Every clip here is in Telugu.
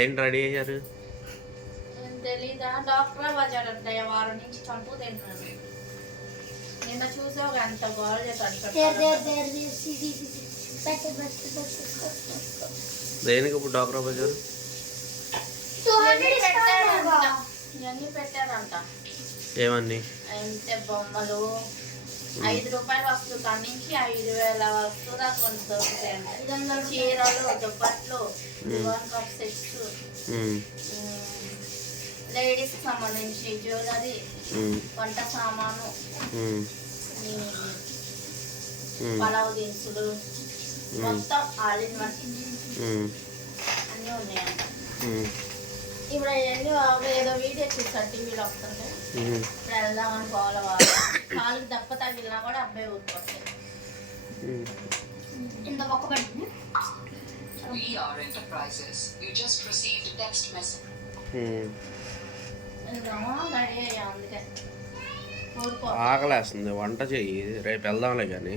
ఏంటి రెడీ అయ్యారు? తెలీదా? డాక్టర్ బజార్ అంటే వారం నుంచి చంపు తింటున్నాను. నిన్న చూసావు అంత గోల దేనికి ఇప్పుడు డాక్టర్ బజారు? ఇవన్నీ పెట్టారంట. ఏమన్నీ? అంటే బొమ్మలు 5 రూపాయల వస్తువు కాడి నుంచి 5,000 వస్తువు దాకా కొంత దొరుకుతాయంట. చీరలు, దుప్పట్లు, కప్ సెట్స్, లేడీస్ కి సంబంధించి జ్యువెలరీ, వంట సామాను, పలావ్ దినుసులు, మొత్తం ఆల్ ఇన్ వన్ అన్నీ ఉన్నాయంట. ఇప్పుడు అవన్నీ ఏదో వీడియో చూసారు టీవీలో వస్తుంటే ఇప్పుడు వెళ్దామని పోవాలి. వాళ్ళు కాళ్ళకి దెబ్బ తగిలినా కూడా అబ్బాయి ఊరుకోవచ్చు. ఇంత ఒక్క పడింది. రెడీ అయ్యా అందుకే ఆకలేస్తుంది, వంట చెయ్యి, రేపు వెళ్దాంలే కానీ.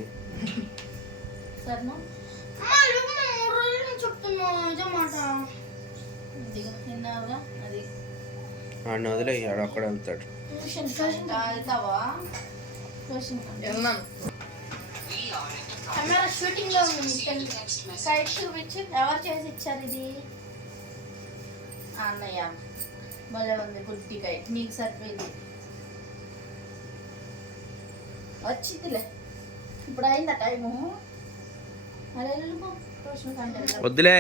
సరేనా చెప్తున్నా తిన్నావుగా అది వాడిని వదిలేయాడు, అక్కడ వెళ్తాడు. వెళ్తావా? షూటింగ్ లో సైడ్ చూపించి ఎవరు చేసి ఇచ్చారు ఇది? అన్నయ్య భలే ఉంది. గుడ్డి కైట్ నీకు సరిపోయింది. వచ్చిందిలే, ఇప్పుడు అయిందా టైము? మరి వెళ్ళిపో. వద్దులే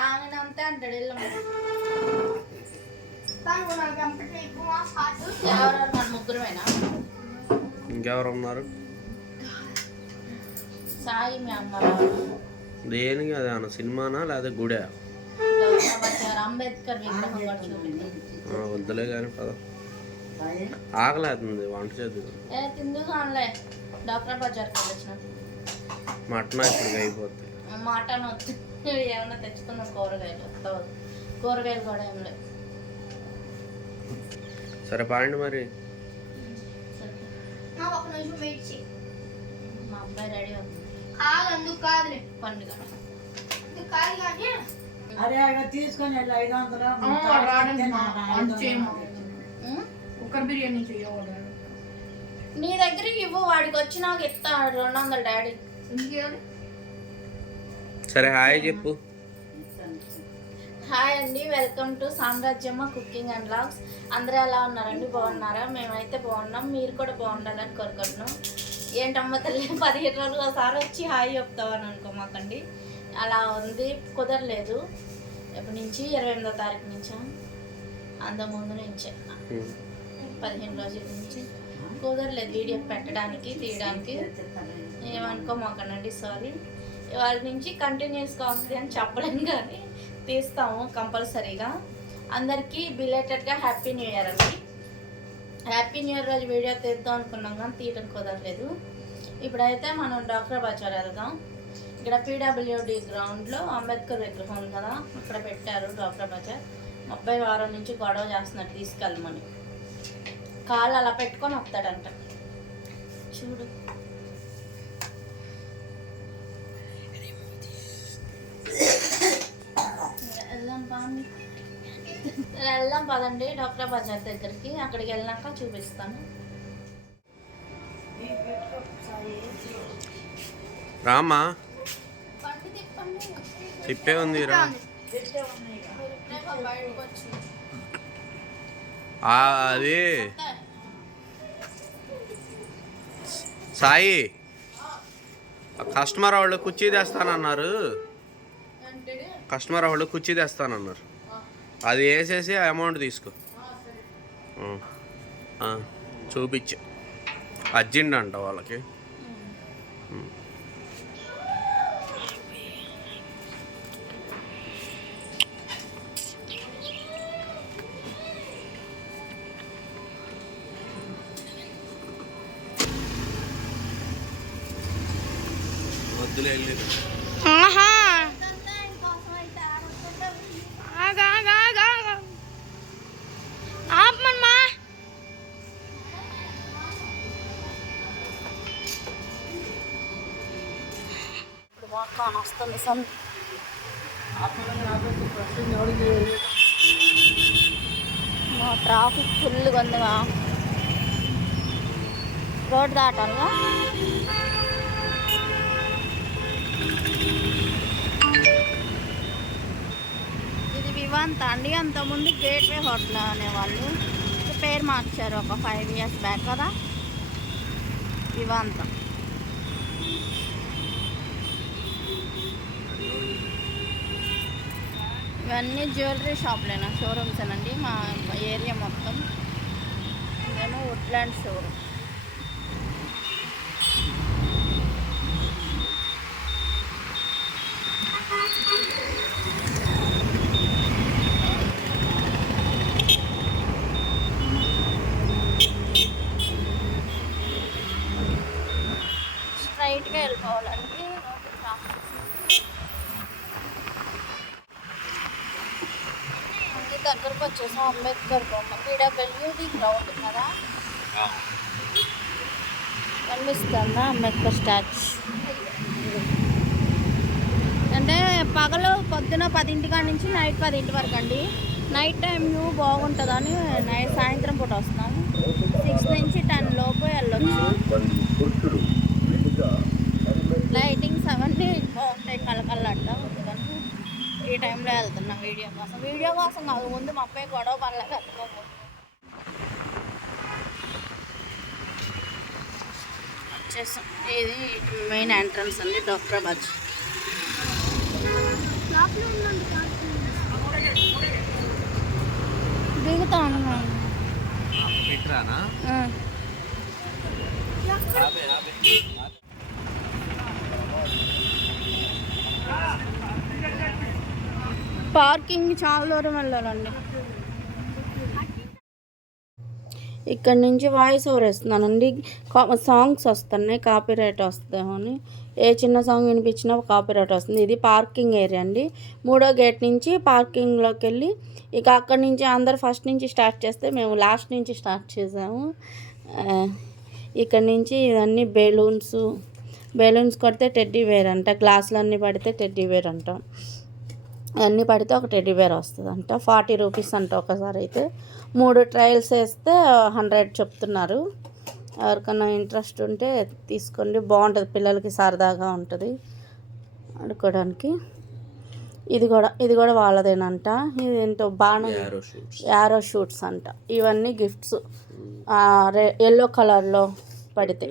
ఆయన అంతే అంటాడు. వెళ్ళము. ఎవరెవరు? మన ముగ్గురమేనా? ఇంకెవరు ఉన్నారు? సాయి మీ అమ్మ. దేనికి? అది అన్న సినిమానా లేదా గుడే? అంబేద్కర్ విగ్రహం కూడా చూపింది. వద్దులే కానీ పద, ఆకలేస్తుంది, వంట చేద్దు. తిందుకు అనలే. డాక్టర్ బజార్కి వచ్చిన మటన్ ఇప్పుడు అయిపోద్ది. మటన్ వద్దు, ఏమన్నా తెచ్చుకున్నాం. కూరగాయలు వస్తావు? కూరగాయలు కూడా ఏం లేవు. సరే పాండి మరి. ఒక నిమిషం వెయిట్ చేయి. మా అబ్బాయి రెడీ అవుతుంది. కాదులే పండుగ కాదు కానీ అరే తీసుకొని 500 కుక్కర్ బిర్యానీ చెయ్యాలి. నీ దగ్గరికి ఇవ్వు, వాడికి వచ్చి నాకు ఇస్తాడు 200 డాడీ. సరే హాయ్ చెప్పు. హాయ్ అండి, welcome to Samrajyamma cooking and vlogs. అందరూ ఎలా ఉన్నారండి? బాగున్నారా? మేమైతే బాగున్నాం, మీరు కూడా బాగుండాలని కోరుకుంటున్నాం. ఏంటమ్మ తల్లి 15 రోజులు ఒకసారి వచ్చి హాయ్ చెప్తామని అనుకోమాకండి. అలా ఉంది, కుదరలేదు. ఎప్పటి నుంచి? 28వ తారీఖు నుంచా? అంతకుముందు నుంచే 15 రోజుల నుంచి కుదరలేదు వీడియో పెట్టడానికి, తీయడానికి. ఏమనుకోమాకండి, సారీ. వాళ్ళ నుంచి కంటిన్యూస్గా వస్తుంది అని చెప్పలేను కానీ తీస్తాము కంపల్సరీగా. అందరికీ బిలేటెడ్గా హ్యాపీ న్యూ ఇయర్ అండి. హ్యాపీ న్యూ ఇయర్ రోజు వీడియో తీద్దాం అనుకున్నాం కానీ తీయడం కుదరలేదు. ఇప్పుడైతే మనం డాక్టర్ బజార్ వెళ్దాం. ఇక్కడ పీడబ్ల్యూడి గ్రౌండ్లో అంబేద్కర్ విగ్రహం ఉంది కదా, అక్కడ పెట్టారు డాక్టర్ బజార్. అబ్బాయి వారం నుంచి గొడవ చేస్తున్నట్టు తీసుకెళ్ళమని. కాళ్ళు అలా పెట్టుకొని వస్తాడంట. చూడు, వెళ్దాం పదండి డాక్టర్ బజార్ దగ్గరికి. అక్కడికి వెళ్ళాక చూపిస్తాను. రామా, తిప్పే ఉంది రా. అది సాయి, కస్టమర్ వాళ్ళు కుర్చీ తెస్తానన్నారు. కస్టమర్ వాళ్ళు కుర్చీ తెస్తానన్నారు. అది వేసేసి అమౌంట్ తీసుకో. చూపించు, అర్జెంట్ అంట వాళ్ళకి. వద్దులే వెళ్ళలేదు. బాగా కాని వస్తుంది సన్. ట్రాఫిక్ ఫుల్గా ఉందిగా, రోడ్ దాటాలిగా. ఇది వివాంత అండి, అంతకుముందు గేట్వే హోటల్ అనేవాళ్ళు, పేరు మార్చారు ఒక 5 years బ్యాక్ కదా. వివాంత ఇవన్నీ జ్యువెలరీ షాప్లేనా, షోరూమ్స్ అనండి మా ఏరియా మొత్తం. ఇదేమో వుడ్లాండ్ షోరూమ్. స్ట్రైట్గా వెళ్ళిపోవాలండి. దగ్గరకు వచ్చేసాం. అంబేద్కర్ బొమ్మ, పీడబ్ల్యూడి గ్రౌండ్ కదా కనిపిస్తుందా, అంబేద్కర్ స్టాచ్యూ. అంటే పగలు పొద్దున 10 నుంచి నైట్ 10 వరకు అండి. నైట్ టైం వ్యూ బాగుంటుందని సాయంత్రం పూట వస్తాం. 6 నుంచి 10 లోపు వెళ్ళొచ్చు. లైటింగ్స్ అవన్నీ బాగుంటాయి, కలకల్లాట. అందుకని ఈ టైంలో వెళ్తున్నా వీడియో కోసం కాదు, ముందు మా అబ్బాయి గొడవ పడలేక వెళ్తున్నాము. వచ్చేసాం. ఇది మెయిన్ ఎంట్రన్స్ అండి, డోక్రాబాద్. దిగుతా ఉన్నాను. పార్కింగ్ చాలా దూరం వెళ్ళాలండి. ఇక్కడ నుంచి వాయిస్ ఓవర్ వేస్తున్నానండి. సాంగ్స్ వస్తున్నాయి, కాపీరైట్ వస్తామని. ఏ చిన్న సాంగ్ వినిపించినా కాపీరైట్ వస్తుంది. ఇది పార్కింగ్ ఏరియా అండి. 3వ గేట్ నుంచి పార్కింగ్లోకి వెళ్ళి ఇక అక్కడి నుంచి అందరు ఫస్ట్ నుంచి స్టార్ట్ చేస్తే మేము లాస్ట్ నుంచి స్టార్ట్ చేసాము. ఇక్కడ నుంచి ఇవన్నీ బెలూన్స్ కొడితే టెడ్డీ వేర్ అంట, గ్లాసులన్నీ పడితే టెడ్డీ వేర్ అంట. అన్నీ పడితే ఒక టెడ్డీ బేర్ వస్తుంది అంట. 40 రూపీస్ అంట ఒకసారి. అయితే 3 ట్రయల్స్ వేస్తే 100 చెప్తున్నారు. ఎవరికైనా ఇంట్రెస్ట్ ఉంటే తీసుకోండి, బాగుంటుంది, పిల్లలకి సరదాగా ఉంటుంది ఆడుకోవడానికి. ఇది కూడా వాళ్ళదేనంట. ఇది ఏంటో బాణం, యారో షూట్స్ అంట. ఇవన్నీ గిఫ్ట్స్. ఎల్లో కలర్లో పడితే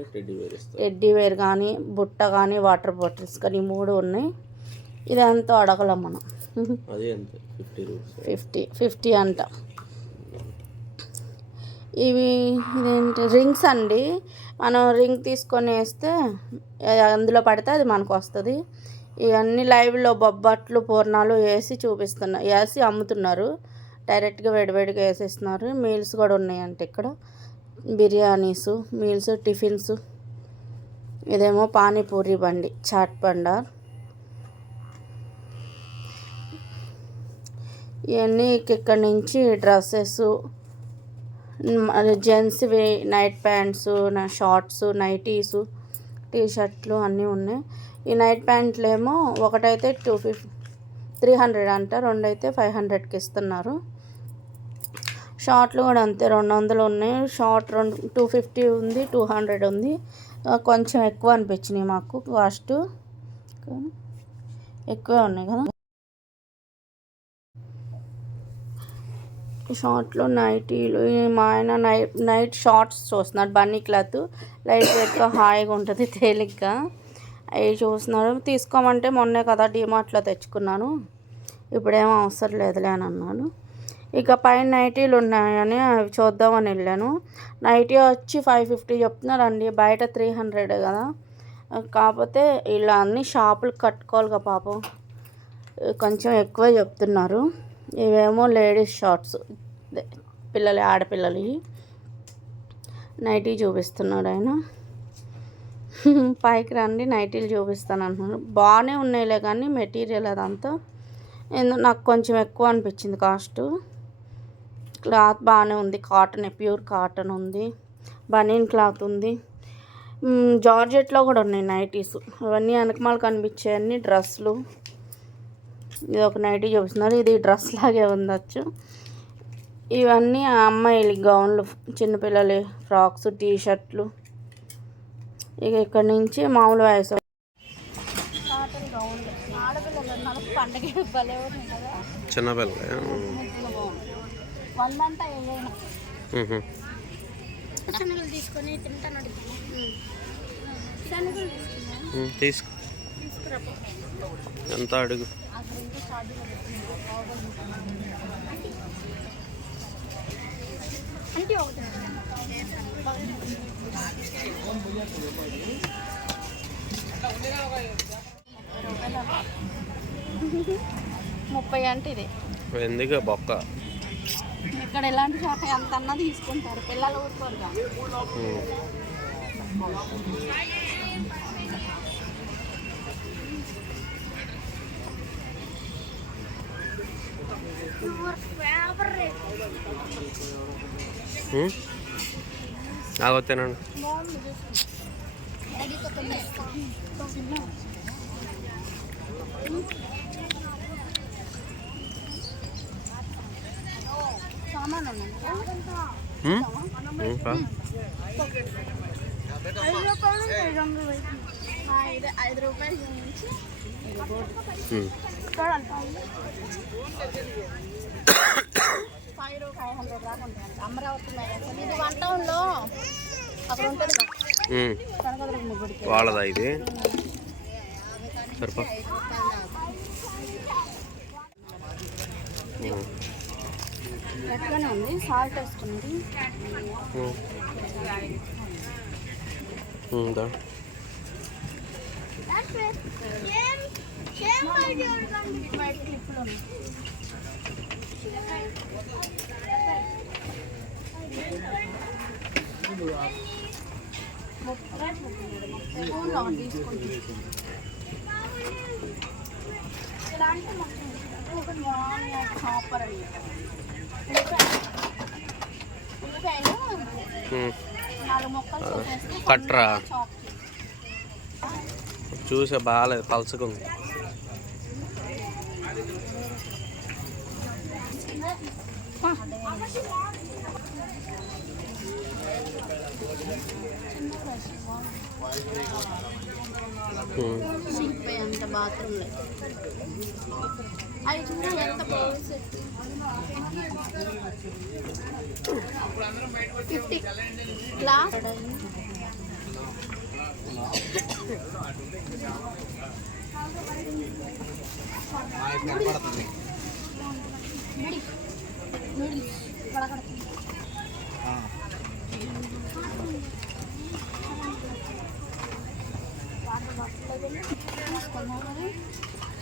టెడ్డీ వేర్ కానీ, బుట్ట కానీ, వాటర్ బాటిల్స్ కానీ 3 ఉన్నాయి. ఇదంతా అడగలం మనం. 50 అంట. ఇదేంటి రింగ్స్ అండి. మనం రింగ్ తీసుకొని వేస్తే అందులో పడితే అది మనకు వస్తుంది. ఇవన్నీ లైవ్లో బొబ్బట్లు, పూర్ణాలు వేసి వేసి అమ్ముతున్నారు. డైరెక్ట్గా వేడివేడిగా వేసేస్తున్నారు. మీల్స్ కూడా ఉన్నాయంట ఇక్కడ, బిర్యానీస్, మీల్స్, టిఫిన్స్. ఇదేమో పానీపూరి బండి, చాట్ బండార్. ఇవన్నీ ఇక్కడ నుంచి డ్రెస్సెస్, జెంట్స్వి నైట్ ప్యాంట్స్, షార్ట్స్, నైటీసు, టీషర్ట్లు అన్నీ ఉన్నాయి. ఈ నైట్ ప్యాంట్లు ఏమో ఒకటైతే 300 అంట, 2 అయితే 500కి ఇస్తున్నారు. షార్ట్లు కూడా అంతే, 200 ఉన్నాయి. షార్ట్ 250 ఉంది, 200 ఉంది. కొంచెం ఎక్కువ అనిపించినాయి మాకు, కాస్ట్ ఎక్కువే ఉన్నాయి కదా. షార్ట్లో నైటీలు, మా ఆయన నైట్ షార్ట్స్ చూస్తున్నాడు. బన్నీ క్లాత్ లైట్ వెయిట్గా హాయిగా ఉంటుంది, తేలిగ్గా. అవి చూస్తున్నారు. తీసుకోమంటే మొన్నే కదా డిమార్ట్లో తెచ్చుకున్నాను, ఇప్పుడేమో అవసరం లేదులే అని అన్నాను. ఇక పైన నైటీలు ఉన్నాయని అవి చూద్దామని వెళ్ళాను. నైటీ వచ్చి 550 చెప్తున్నారండి, బయట 300 కదా. కాకపోతే ఇలా అన్ని షాపులు కట్టుకోవాలిగా పాపం, కొంచెం ఎక్కువే చెప్తున్నారు. ఇవేమో లేడీస్ షార్ట్స్, ఆడపిల్లలు. నైటీ చూపిస్తున్నాడు ఆయన. పైకి రండి, నైటీలు చూపిస్తాను అంటున్నాను. బాగానే ఉన్నాయిలే కానీ మెటీరియల్ అదంతా నాకు కొంచెం ఎక్కువ అనిపించింది కాస్ట్. క్లాత్ బాగానే ఉంది, కాటన్, ప్యూర్ కాటన్ ఉంది. బనీన్ క్లాత్ ఉంది. జార్జెట్లో కూడా ఉన్నాయి నైటీస్. అవన్నీ వెనకమాల కనిపించాయి, అన్ని డ్రెస్సులు. ఇది ఒక నైటీ చూపిస్తున్నారు, ఇది డ్రెస్ లాగే ఉండొచ్చు. ఇవన్నీ అమ్మాయిల గౌన్లు, చిన్నపిల్లల ఫ్రాక్స్, టీ షర్ట్లు. ఇక ఇక్కడ నుంచి మామూలు వయసు చిన్నపిల్ల తీసుకొని తింటాను. తీసుకో, ఎంత అడుగు. అంటే ఒకటి 30 అంటే ఇది ఎందుకు బొక్క. ఇక్కడ ఎలాంటి షాప్ ఎంత అన్నా తీసుకుంటారు పిల్లలు ఊరుకోరుగా. ఆగొత్తేనండి. సామాన్ ₹5 నుంచి అమరావతి ఇది 1 టౌన్లో అక్కడ ఉంటుంది వాళ్ళదా ఇది? సరిపో. ఎట్లానే ఉంది, సాల్ట్ వేసుకున్నది. చాపర్ అండి, ఉల్లిపాయలు 4 ముక్కలు కట్రా చూసే బాగాలేదు, పలుచుకుంది. అంత బాత్రూంలో అవి చూడండి ఎంత బాగుంది. 50 గ్లాస్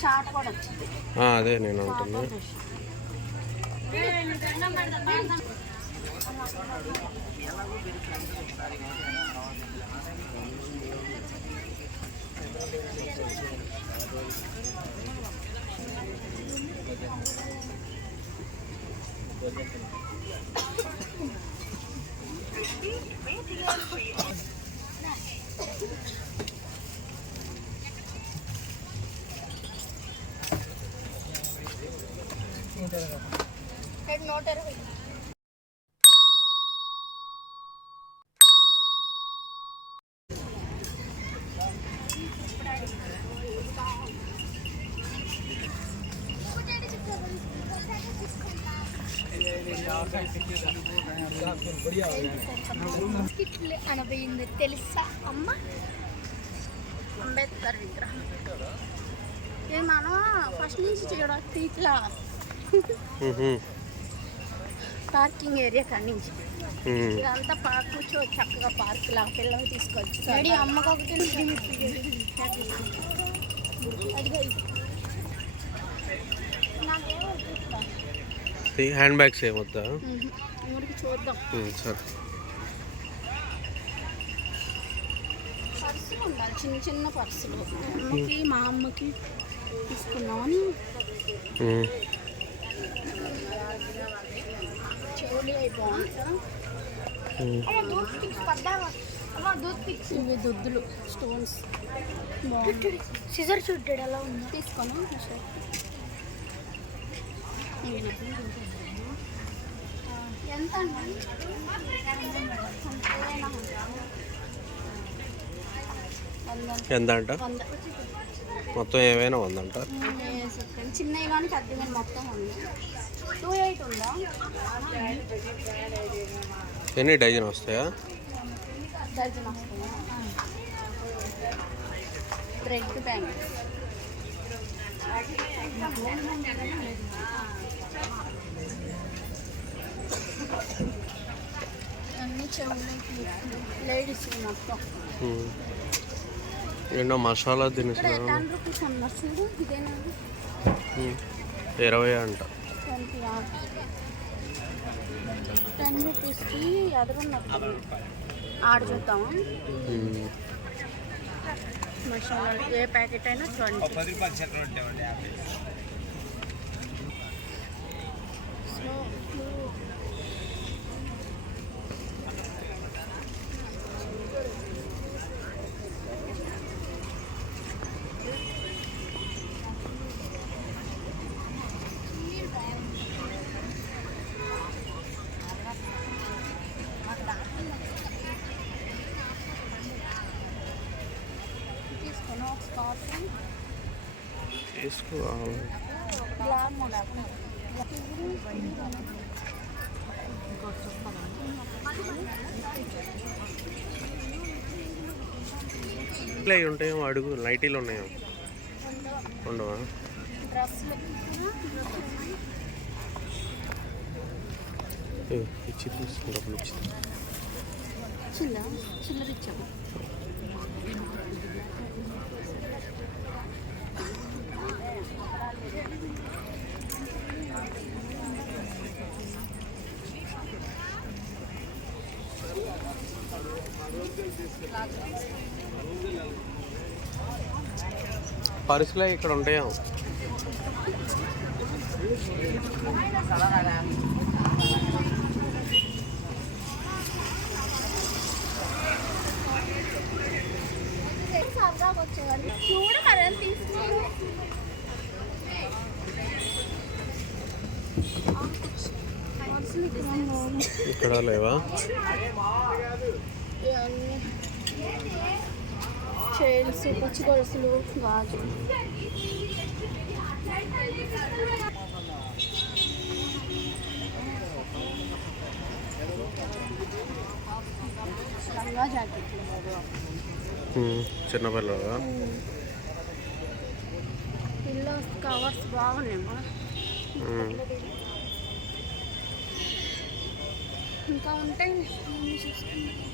చాట్ కూడా వచ్చింది. అదే నేను అంటున్నా. అనబోయింది తెలుసా అమ్మ? అంబేద్కర్ విగ్రహం. ఇది మనం ఫస్ట్ నుంచి చూడవచ్చు. ఇట్లా పార్కింగ్ ఏరియా కాడి నుంచి ఇదంతా పార్క్ కూర్చోవచ్చు చక్కగా. పార్క్ లా పిల్లలు తీసుకోవచ్చు. రెడీ అమ్మకు ఒకటి హ్యాండ్ బ్యాగ్స్ ఏమొద్దా? చూద్దాం. సరే, పర్సులు ఉండాలి, చిన్న చిన్న పర్సులు. అమ్మకి మా అమ్మకి తీసుకున్నామని. చెవులు అయిపోయింది. ఇవి దుద్దులు స్టోన్స్ సిజర్ చూడ్డాడు ఎలా ఉంది తీసుకొని ఎంత ఎంత అంట మొత్తం ఏమైనా ఉందంట చిన్నవి కానీ పెద్దవి కానీ మొత్తం ఉంది 28 ఉందా ఎన్ని డజన్ వస్తాయా డజన్ వస్తుందా బ్రెడ్ బ్యాంగిల్స్ అన్నీ చెవులకి లేడీస్ మొత్తం ఎన్నో మసాలా దినుసులు 10 రూపీస్ అన్నారు చూడు ఇదేనా 20 అంట 10 రూపీస్కి ఎదురున్నట్టు ఆడ చూద్దామా మసాలా ఏ ప్యాకెట్ అయినా 20 తీసుకోవాలి ఇట్లా ఉంటాయేమో అడుగు నైటీలు ఉన్నాయో ఉండవా ఇచ్చి తీసుకుంటప్పుడు ఇచ్చి చిల్లర ఇచ్చాము పర్సులో ఇక్కడ ఉంటాయేమో చూడ మరి తీసుకో ఇక్కడ లేవా చైన్స్ పచ్చి గొలుసులు గాజు లంగా జాకెట్లు చిన్నపిల్లగా పిల్లో కవర్స్ బాగున్నాయి ఇంకా ఉంటాయి చూసుకుంటాం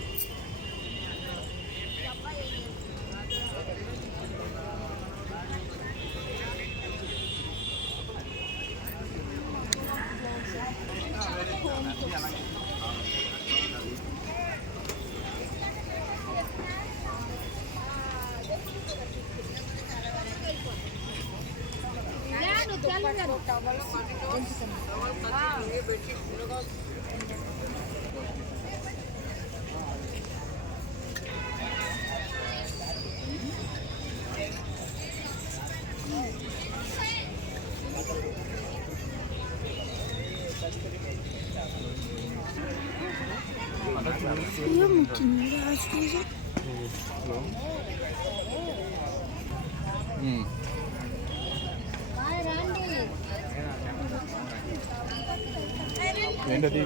ఏంటది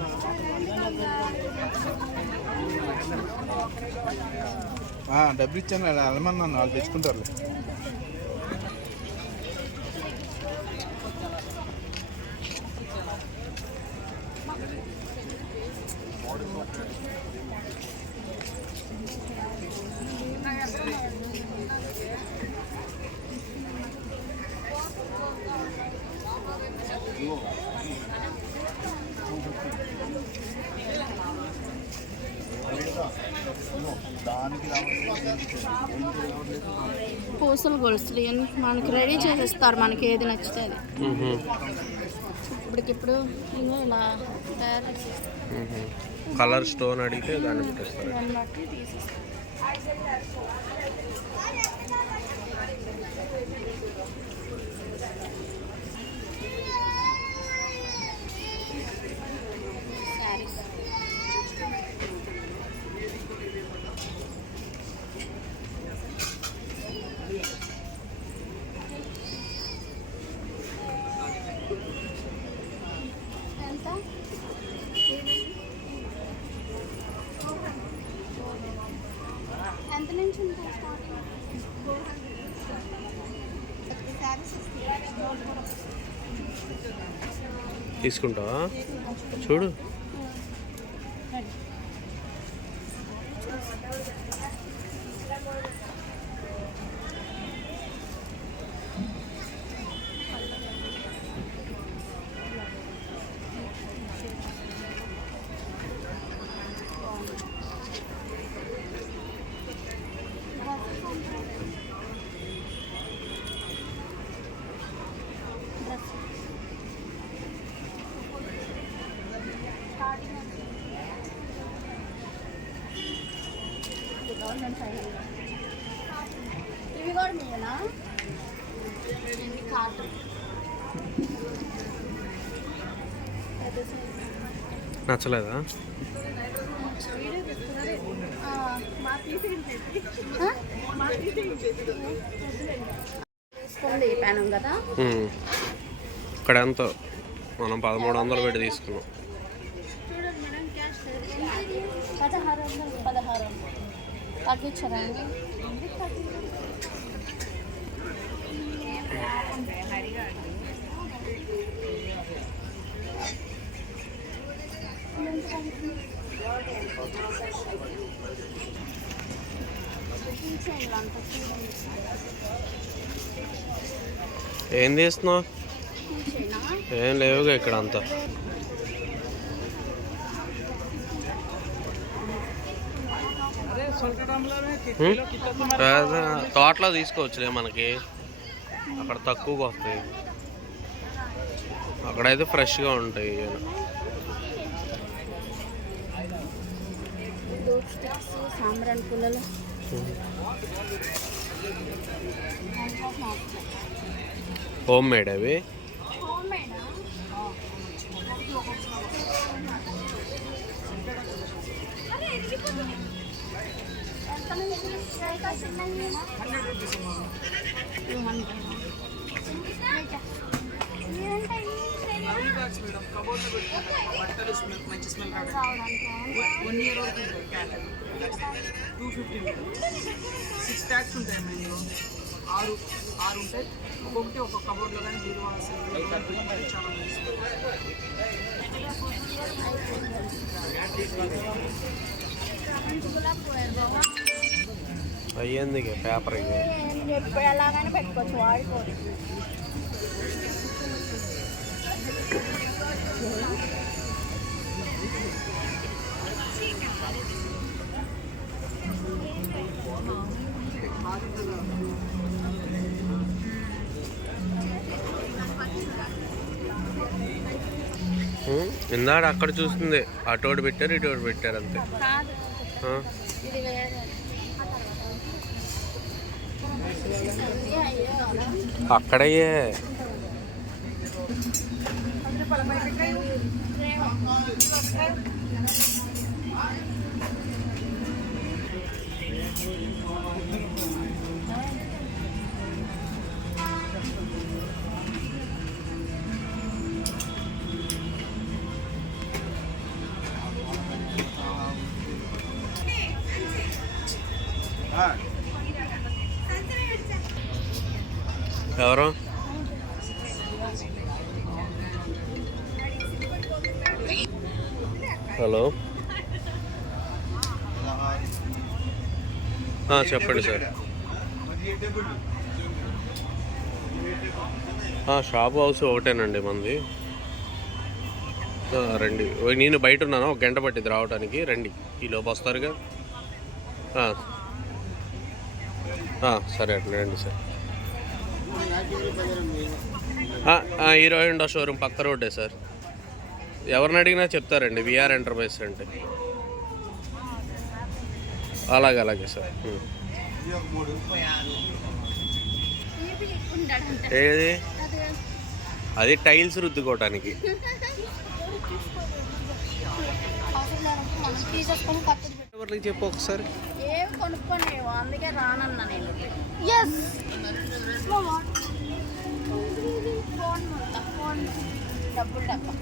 డబ్బులు ఇచ్చాను వెళ్ళమన్నాను వాళ్ళు తెచ్చుకుంటారులే పూసలు గొలుసులు ఇవన్నీ మనకి రెడీ చేసేస్తారు మనకి ఏది నచ్చితే అది ఇప్పటికిప్పుడు ఇలా తయారు చేసేస్తారు కలర్ స్టోన్ అడిగితే దాన్ని పెట్టేస్తారు. దాన్ని బట్టి తీసేస్తాం. శారీస్ ఎంత? ఎంత నుంచి ఉంటాయి స్టార్టింగ్? శారీస్ తీసుకుంటావా? చూడు. ఇవి కూడా మీనా? కాటన్ నచ్చలేదా? తీసుకుంది పెనం కదా. ఇక్కడ ఎంత మనం 1300 పెట్టి తీసుకున్నాం. చూడండి మేడం, క్యాష్ 1600 తగ్గించరా? ఏం చేస్తున్నావు? ఏం లేవుగా ఇక్కడ అంతా. తోటలో తీసుకోవచ్చులే, మనకి అక్కడ తక్కువగా వస్తాయి, అక్కడైతే ఫ్రెష్గా ఉంటాయి. సాంబ్రాన్ పుల్లలు హోమ్ మేడ్ అవి. మంచి స్మెల్ 1 year వరకు 250 మేడం. 6 ట్యాక్స్ ఉంటాయి ఇందులో. 6 ఉంటాయి. ఒక్కొక్కటి ఒక్కొక్క కబోర్డ్లో కానీ బీరువా చాలా అయ్యింది పేపర్. ఎప్పుడు ఎలాగైనా పెట్టుకోవచ్చు, వాడుకోవచ్చు. ఇందాడ అక్కడ చూస్తుంది, అటోటి పెట్టారు ఇటోటి పెట్టారు అంతే. అక్కడయ్యే ఎవరు? హలో, చెప్పండి సార్. షాప్ హౌస్ ఒకటేనండి మంది. రండి, నేను బయట ఉన్నాను, 1 గంట పట్టింది రావడానికి. రండి, ఈలోపు వస్తారుగా. సరే అట్లా రండి సార్. హీరో హోండా షోరూమ్ పక్క రోడ్డే సార్. ఎవరిని అడిగినా చెప్తారండి విఆర్ ఎంటర్ప్రైజెస్ అంటే. అలాగే అలాగే సార్. ఏది అది టైల్స్ రుద్దుకోవటానికి. ఎవరికి చెప్పు ఒకసారి. ఏం కొనుక్కోనేవో అందుకే రానన్నా నేను. ఎస్ ఫోన్ మొత్తం ఫోన్ డబ్బులు డబ్బా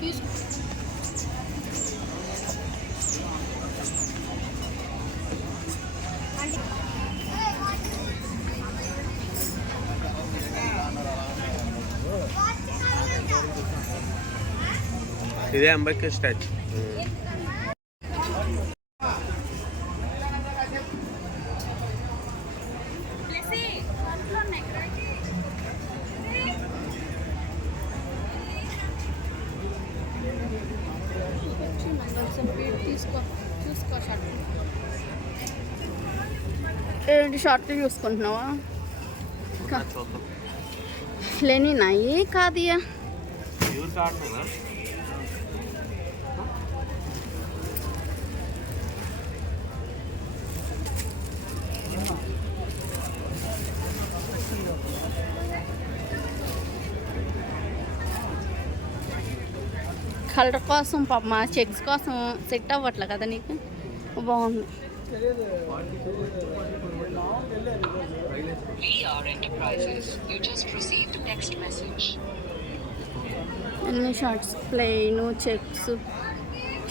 తీసుకో. ఇదే అంబేద్కర్ స్టాచ్యూ. చూసుకో షర్ట్ ఏంటి షర్ట్ చూసుకుంటున్నావా? లెనినా? ఏ కాదియా కలర్ కోసం పాప మా చెక్స్ కోసం సెట్ అవ్వట్లే కదా నీకు. బాగుంది. అన్ని షర్ట్స్ ప్లెయిన్ చెక్స్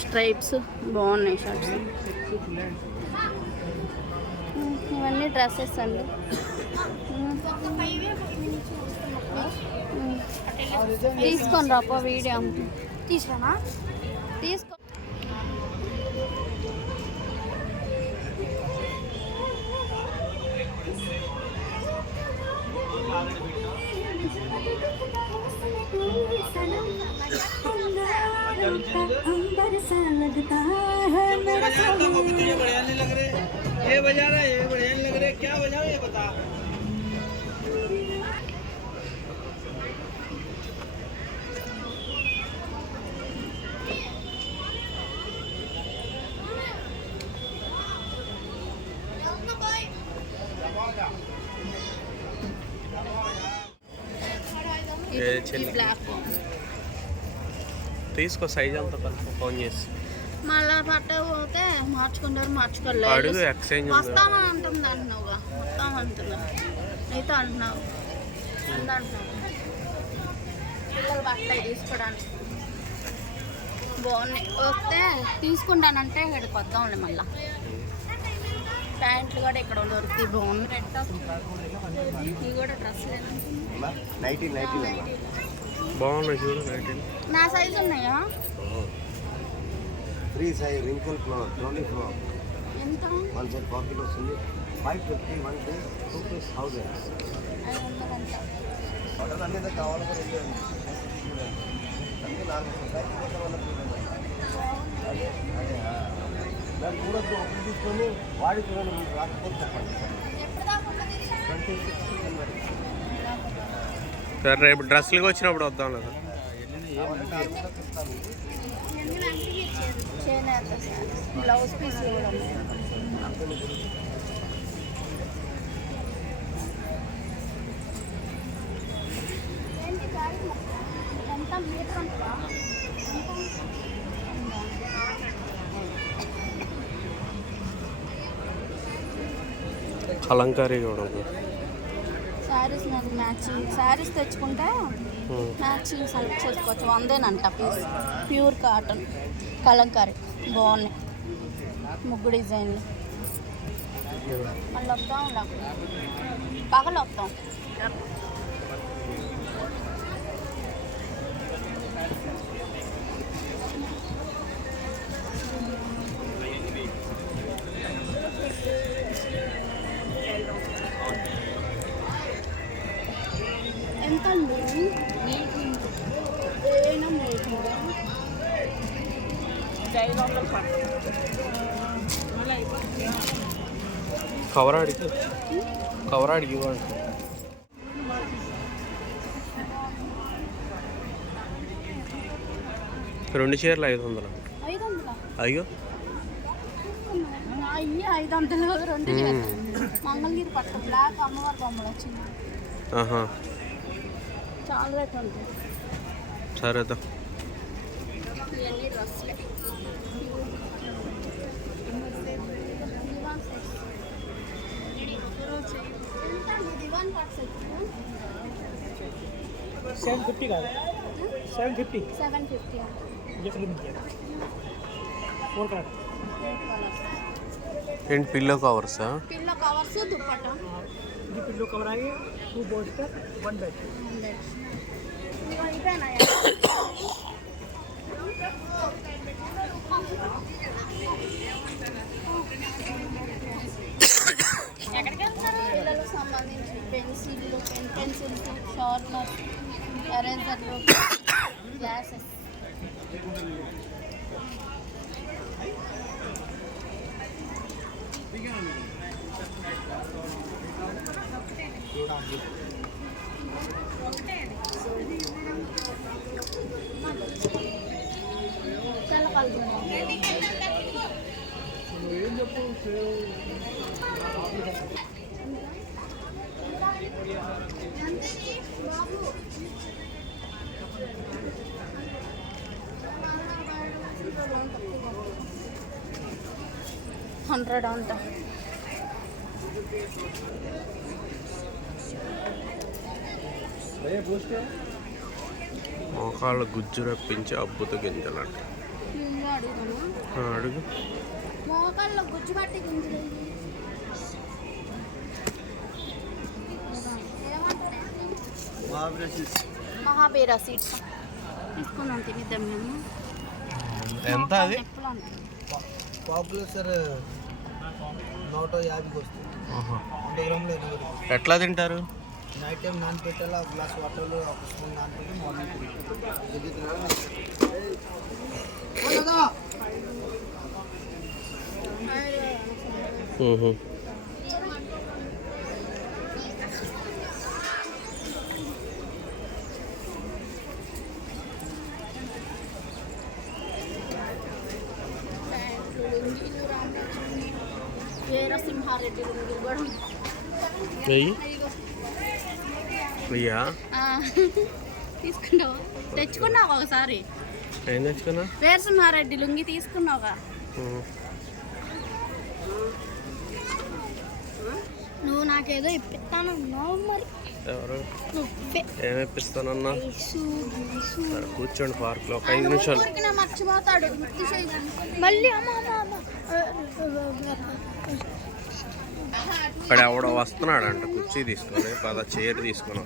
స్ట్రైప్స్ బాగున్నాయి షర్ట్స్. ఇవన్నీ డ్రెస్సెస్ అండి. తీసుకొని రాపో వీడియో తీసుకున్నా తీసుకో. ये बजा रहा है, ये बढ़िया नहीं लग रहा है, क्या बजाओ ये बता। తీసుకో సైజ్ అంతా కలిపి ఫోన్ చేసి. మళ్ళా పట్టకపోతే మార్చుకుంటారు మార్చుకోలేదు. అడుగు ఎక్స్చేంజ్ వస్తామని అంటుంది అంటున్నావుగా. వస్తామంటున్నా అయితే అంటున్నావు అంటున్నావు. పిల్లలు బట్టలు తీసుకోవడానికి బాగున్నాయి. వస్తే తీసుకుంటానంటే ఇక్కడికి వద్దాంలే. మళ్ళీ ప్యాంట్లు కూడా ఇక్కడ దొరుకుతాయి బాగున్నాయి. రెడ్ టాప్ ఇవి కూడా డ్రెస్ బాగున్నాయి చూడు. నా సైజు ఉన్నాయా? 3 size wrinkle floor, trolley floor. ఎంత? One set pocket వస్తుంది. 550 1 piece, 2 piece 1000. ఆర్డర్ అనేది కావాలని వెళ్ళండి. అంటే 4 సైజ్ అదే దాని కూడా ఓపెన్ తీసుకొని వాడి చూడండి. మీకు రాకపోతే చెప్పండి. సార్ రేపు డ్రెస్సులకి వచ్చినప్పుడు వద్దాం లేదా? బ్లౌజ్ పీస్ కూడా ఎంత మీటర్ ఉంటుందా? కలంకారీ కూడా ఉంది. శారీస్ నాకు మ్యాచింగ్ శారీస్ తెచ్చుకుంటే మ్యాచింగ్ సెలెక్ట్ చేసుకోవచ్చు. 100 పీస్. ప్యూర్ కాటన్ కలంకారీ బాగున్నాయి. ముగ్గు డిజైన్లు. మళ్ళీ వస్తాం పగలు వస్తాం. ఎంత అండి? ఏనా మేకింగ్ 500 పడుతుంది. కవర్ అడిగి 2 చీరలు 500. 500. అయ్యో అయ్యి 500 రెండు మంగళగిరి పట్టు బ్లాక్ అమ్మవారి బొమ్మలు వచ్చింది. ఆహా చాలా రేట్ ఉంటుంది. సరేదా ఇవన్నీ డ్రెస్సులే. దివాన్ కట్ సెట్ 750 కాదు 750 750. ये फिल्म किया 4 कलर ఏంటి పిల్లో కవర్సా? పిల్లో కవర్స్ దుప్పట్టా. ये पिल्लो कवर आएगा 2 bolster 1 bed. ఇవేనా పిల్లలకు సంబంధించి పెన్సిళ్ళు, పెన్సిల్స్, షార్ప్నర్, ఎరేజర్లు, గ్లాసెస్. చాలా కలుగుతుంది. $100 అంట. మోకాళ్ళ గుజ్జు రప్పించి అబ్బుత గింజలంట. అడుగు మోకాల్లో గుజ్జు పట్టి గింజలు మహాబీరా సీడ్స్ తీసుకుందాం, తినిద్దాం మేము. ఎంత అది? ఎప్పుడు అంటే పాపులర్ సార్ 150కి వస్తుంది. 100 గ్రాములు 80. ఎట్లా తింటారు? నైట్ టైం నానపెట్టాలి, ఒక గ్లాస్ వాటర్లో ఒక స్పూన్ నానపెట్టి మార్నింగ్ వీరసింహారెడ్డి లుంగీలు కూడా వెయ్యా తీసుకున్నావా? తెచ్చుకున్నావా ఒకసారి? ఏం తెచ్చుకున్నా? వీరసింహారెడ్డి లుంగి తీసుకున్నావుగా. నువ్వు నాకేదో ఇప్పిస్తాను మరి. ఎవరు ఏమి ఇప్పిస్తానన్నా? సరే కూర్చోండి పార్క్లో ఒక 5 నిమిషాలు. మర్చిపోతాడు మళ్ళీ. ఇక్కడ ఎవడో వస్తున్నాడంట కుర్చీ తీసుకొని, చైర్ తీసుకొని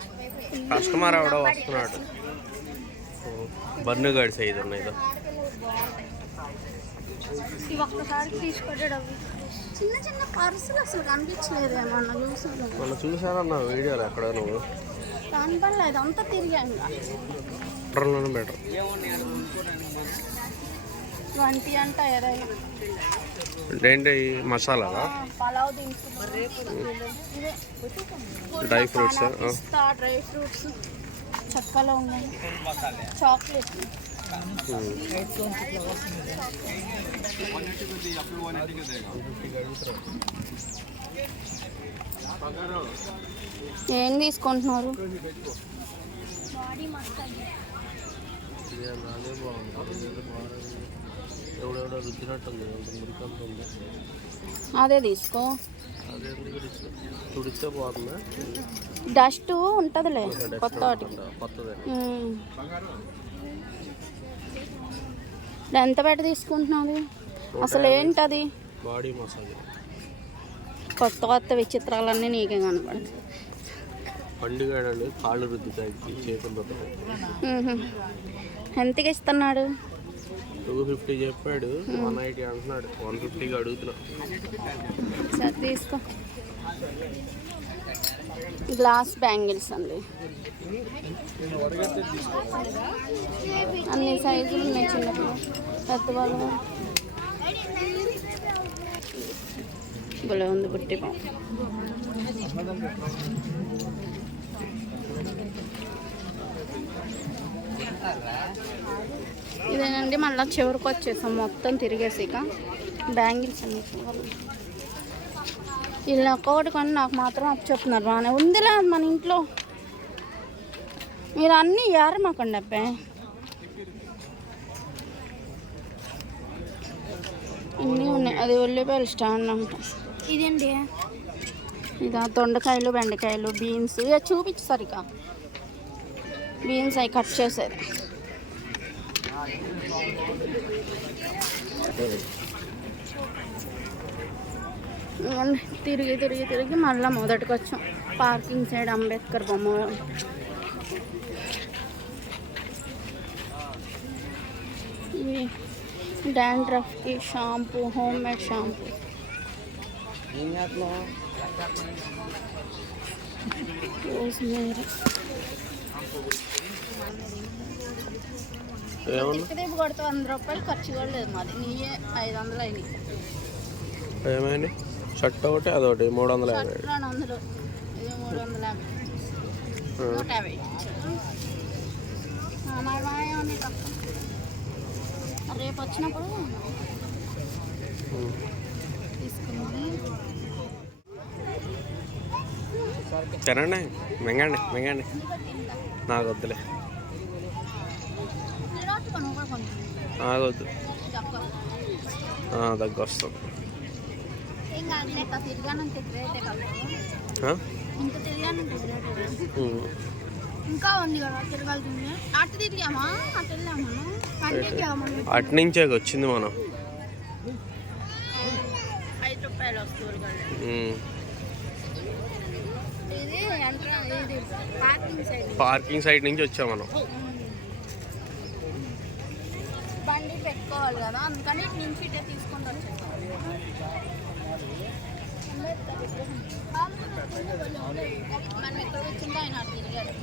కస్టమర్ ఎవడో వస్తున్నాడు. బన్నుగాడి సైజు ఉన్నాయి. ఇవి ఒక్కసారి తీసుకొచ్చాడు. అవి చిన్న చిన్న పర్సులు అసలు కనిపించలేదు. ఏమన్నా చూసాను? మొన్న చూసానన్నా వీడియోలో ఎక్కడ నువ్వు దాని వల్ల ఇదంతా తిరిగాను. బెటర్ 20 అంట ఏదైనా. ఏంటి మసాలాగా? పలావ్ దినుసులు, డ్రై ఫ్రూట్స్, డ్రై ఫ్రూట్స్, చక్కలో ఉన్నాయి, చాక్లెట్. ఏం తీసుకుంటున్నారు? ఎవడెవడో రుచినట్టుంది, మురికంత ఉంది. అదే తీసుకో. అదే తుడిస్తే పోతుందా? డస్ట్ ఉంటుందిలే కొత్త వాటికి. కొత్తదే. ఎంత పెట్టి తీసుకుంటున్నది అసలు? ఏంటది? Body massage. కొత్త కొత్త విచిత్రాలన్నీ నీకే కనపడతాయి. పండుగ కాళ్ళు రుద్దుతాయి, చేతులు రుద్దుతాయి. ఎంతకి ఇస్తున్నాడు? 250 చెప్పాడు, 180 అంటున్నాడు. 150కి అడుగుతున్నా. సరే తీసుకో. గ్లాస్ బ్యాంగిల్స్ అండి, అన్ని సైజులు ఉన్నాయి. చిన్నపిల్లలు, పెద్దవాళ్ళు. భలే ఉంది బుట్టి బాబు. ఇదేనండి, మళ్ళీ చివరికి వచ్చేసాం మొత్తం తిరిగేసి. ఇక బ్యాంగిల్స్ అన్ని చూడాలి. వీళ్ళు ఒక్కొక్కటి కానీ నాకు మాత్రం అప్పు చెప్తున్నారు. బాగానే ఉందిలే మన ఇంట్లో. మీరు అన్నీ ఏరమాకండి అబ్బాయి. అన్నీ ఉన్నాయి. అది ఉల్లిపాయలు స్టాండ్ అంట. ఇదేంటి? ఇదా దొండకాయలు, బెండకాయలు, బీన్స్. చూపించు సరిగా. బీన్స్ అవి కట్ చేసేది. తిరిగి తిరిగి తిరిగి మళ్ళీ మొదటికి వచ్చాం. పార్కింగ్ సైడ్ అంబేద్కర్ బొమ్మ. ఇవి డాండ్రఫ్కి shampoo, home made shampoo. Rosemary. తిప్పదేపు కొడితే 100 రూపాయలు ఖర్చు కూడా లేదు మాది. నీయే 500 అయినాయి. ఏమైంది? షర్ట్ ఒకటి అదొకటి 350. 200. ఇది 350. 150. రేపు వచ్చినప్పుడు తీసుకున్నాను. తినండి, మింగండి మింగండి. నాకు వద్దులే, నాకొద్దు. దగ్గర వస్తుంది. ఇంకా ఉంది కదా తిరగాల్సింది. అటు తిరిగామా? అటు వెళ్ళామా? అటు నుంచే వచ్చింది మనం. 5 రూపాయలు వస్తుంది. పార్కింగ్ సైడ్ నుంచి వచ్చాం మనం. బండి పెట్టుకోవాలి కదా, అందుకని ఇటు నుంచి ఇటే తీసుకొని వచ్చేసాం. మనం ఎక్కడ వచ్చిందో ఆయన అటు తిరిగాడు.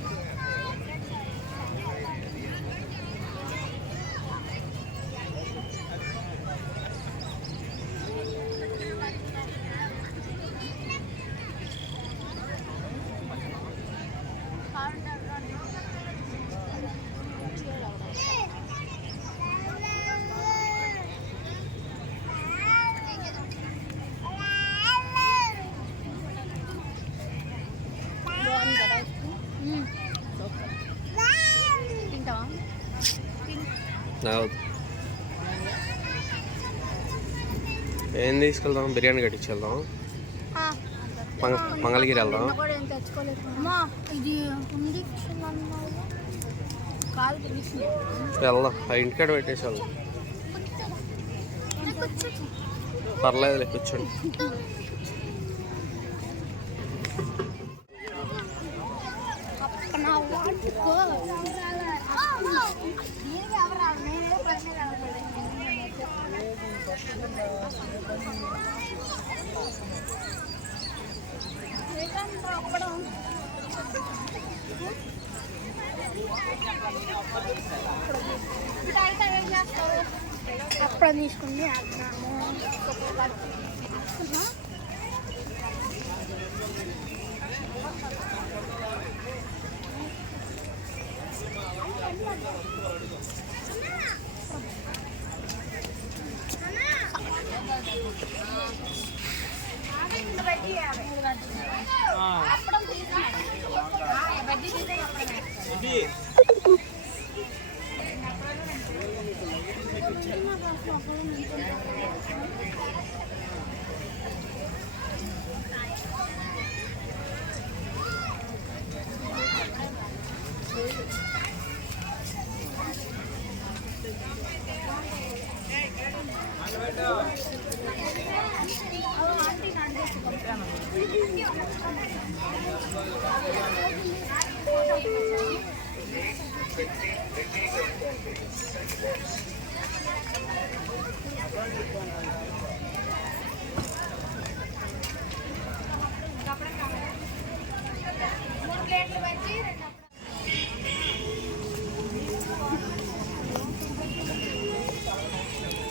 ఏం తీసుకెళ్దాం? బిర్యానీ కట్టించి వెళ్దాం. మంగళగిరి వెళ్దాం. వెళ్దాం, ఆ ఇంటికాడ పెట్టేసి వెళ్దాం. పర్లేదులే, కూర్చోండి. అప్పుడు తీసుకుని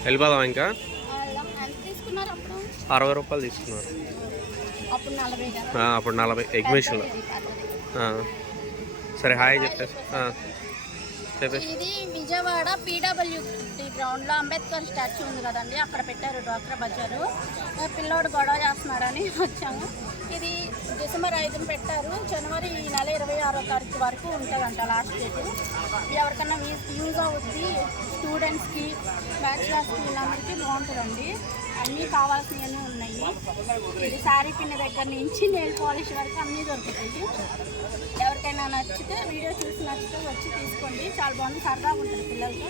వెళ్ళిపోదాం. ఇంకా తీసుకున్నారు అప్పుడు 60 రూపాయలు తీసుకున్నారు. అప్పుడు 40. అప్పుడు 40 ఎగ్జిబిషన్లో. సరే హాయ్ చెప్పేసి చెప్పేసి. ఇది విజయవాడ పీడబ్ల్యూడి గ్రౌండ్లో అంబేద్కర్ స్టాచ్యూ ఉంది కదండి, అక్కడ పెట్టారు డ్వాక్రా బజారు. పిల్లోడు గొడవ చేస్తున్నాడని వచ్చాము. ఇది డిసెంబర్ 5న పెట్టారు. జనవరి ఈ నెల 26వ తారీఖు వరకు ఉంటుందంట లాస్ట్ డేట్. ఎవరికన్నా యూజ్ అవుద్ది, స్టూడెంట్స్కి, బ్యాచిలర్స్కి, వీళ్ళందరికీ బాగుంటుందండి. అన్నీ కావాల్సినవన్నీ ఉన్నాయి. ఇది శారీ పిన్ దగ్గర నుంచి నెయిల్ పాలిష్ వరకు అన్నీ దొరుకుతాయి. ఎవరికైనా నచ్చితే వీడియో చూసి నచ్చితే వచ్చి తీసుకోండి. చాలా బాగుంది, సరదాగా ఉంటుంది పిల్లలతో.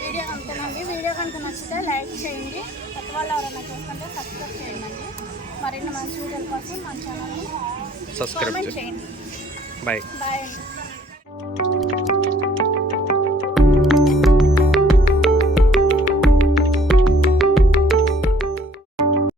వీడియో అంతేనండి. వీడియో కనుక నచ్చితే లైక్ చేయండి. కొత్త వాళ్ళు ఎవరైనా చూస్తుంటే సబ్స్క్రైబ్ చేయండి. మరిన్ని మంచి వీడియోల కోసం మన ఛానల్ని సబ్స్క్రైబ్ చేయండి. బాయ్. బాయ్ అండి.